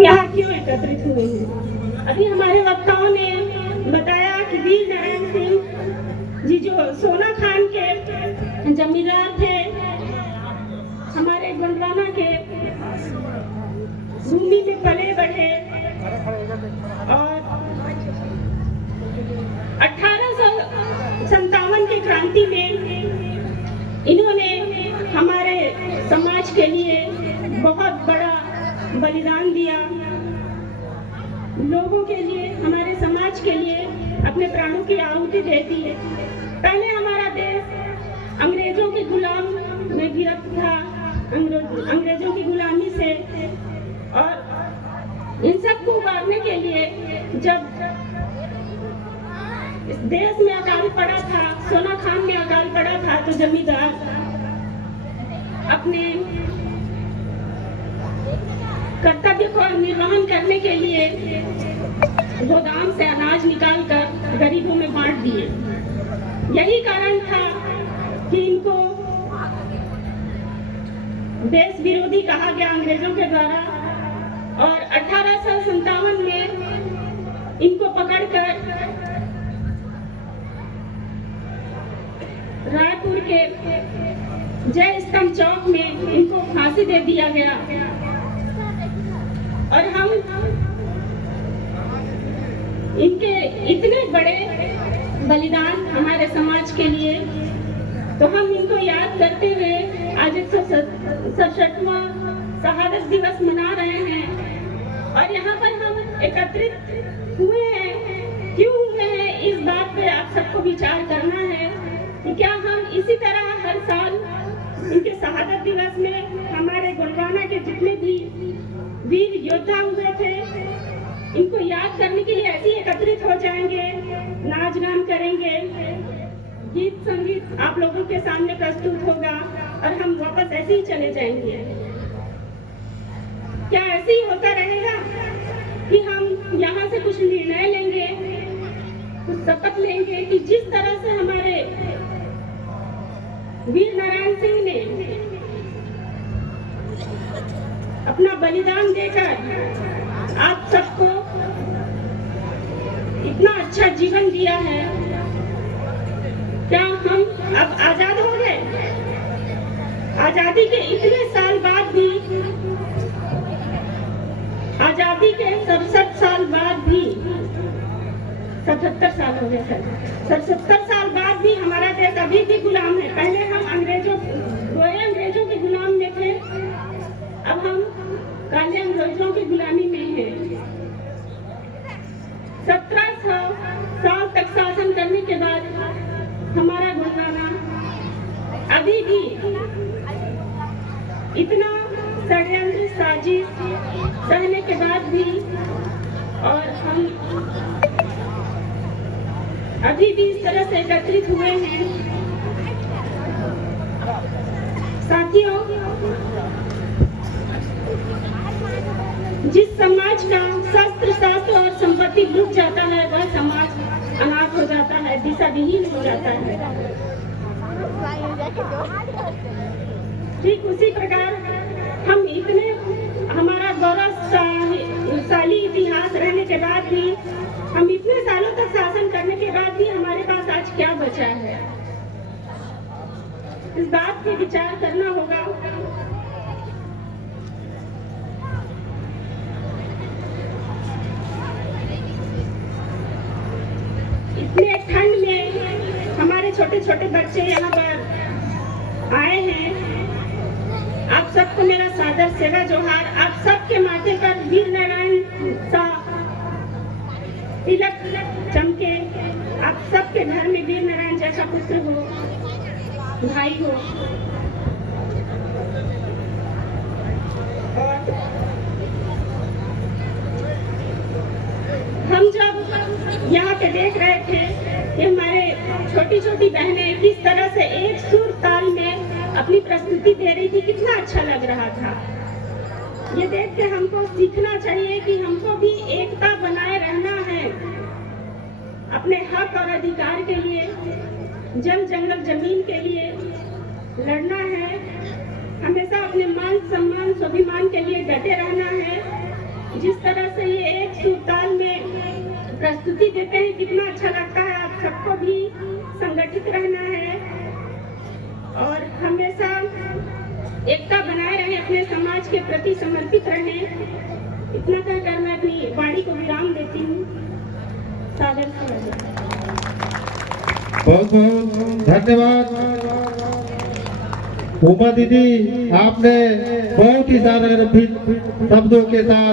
यहाँ क्यों एकत्रित हुए हैं। अभी हमारे वक्ताओं ने बताया कि वीर नारायण सिंह जी जो सोना खान के जमींदार थे, हमारे गोंडवाना के भूमि में पले बढ़े और 1857 की क्रांति में इन्होंने हमारे समाज के लिए बहुत बड़ा बलिदान दिया। लोगों के लिए, हमारे समाज के लिए अपने प्राणों की आहुति दे दी है। पहले हमारा देश अंग्रेजों के गुलाम में गिरफ्त था, अंग्रेजों की गुलामी से, और इन सबको उबारने के लिए जब इस देश में अकाल पड़ा था, सोना खान में अकाल पड़ा था, तो जमींदार अपने कर्तव्य को निर्वहन करने के लिए गोदाम से अनाज निकालकर गरीबों में बांट दिए। यही कारण था कि इनको देश विरोधी कहा गया अंग्रेजों के द्वारा, और 1857 में इनको पकड़कर रायपुर के जय स्तंभ चौक में इनको फांसी दे दिया गया। और हम इनके इतने बड़े बलिदान हमारे समाज के लिए, तो हम इनको याद करते हुए आज 167वां शहादत दिवस मना रहे हैं। और यहाँ पर हम एकत्रित हुए हैं, क्यों हुए हैं, इस बात पे आप सबको विचार करना है कि क्या हम इसी तरह हर साल इनके शहादत दिवस में हमारे गोंडवाना के जितने भी वीर योद्धा हुए थे, इनको याद करने के लिए ऐसे ही एकत्रित हो जाएंगे, नाच गान करेंगे, गीत संगीत आप लोगों के सामने प्रस्तुत होगा और हम वापस ऐसे ही चले जाएंगे। क्या ऐसे ही होता रहेगा कि हम यहाँ से कुछ निर्णय लेंगे, कुछ शपथ लेंगे कि जिस तरह से हमारे वीर नारायण सिंह ने अपना बलिदान देकर आप सबको इतना अच्छा जीवन दिया है, क्या हम अब आजाद हो गए? आजादी के इतने साल बाद भी, आजादी के 67 साल बाद भी, 77 साल हो गए सर, 77 साल बाद भी हमारा देश अभी भी गुलाम है। पहले हम अंग्रेजों के गुलाम में थे, अब हम काले अंग्रेजों की गुलामी में हैं। 1700 साल तक शासन करने के बाद हमारा गोंडवाना अभी भी इतना षड्यंत्र साजिश सहने के बाद भी, और हम अभी भी इस तरह से एकत्रित हुए हैं। साथियों, जिस समाज का शस्त्र शास्त्र और संपत्ति डूब जाता है, वह समाज अनाथ हो जाता है, दिशा विहीन हो जाता है। ठीक उसी प्रकार हम इतने, हमारा गौरवशाली इतिहास रहने के बाद भी, हम इतने सालों तक शासन करने के बाद भी हमारे पास आज क्या बचा है, इस बात पे विचार करना होगा। इतने ठंड में हमारे छोटे छोटे बच्चे यहाँ पर आए हैं। आप सबको मेरा सादर सेवा जोहार। आप सबके माथे पर वीर नारायण सा तिलक चमके, आप सबके घर में वीर नारायण जैसा पुत्र हो, भाई हो। और हम जब यहाँ पे देख रहे थे कि हमारे छोटी छोटी बहनें किस तरह से एक सुर ताल में अपनी प्रस्तुति दे रही थी, कितना अच्छा लग रहा था। ये देख के हमको सीखना चाहिए कि हमको भी एकता बनाए रहना है, अपने हक और अधिकार के लिए, जल जंगल जमीन के लिए लड़ना है। हमेशा अपने मान सम्मान स्वाभिमान के लिए डटे रहना है। जिस तरह से ये एक सुरताल में प्रस्तुति देते हैं कितना अच्छा लगता है। आप सबको भी संगठित रहना है और हमेशा एकता बनाए रहे, अपने समाज के प्रति समर्पित रहें। इतना कहकर मैं अपनी वाणी को विराम देती हूँ। सादर से बहुत बहुत धन्यवाद उमा दीदी, आपने बहुत ही सारे शब्दों के साथ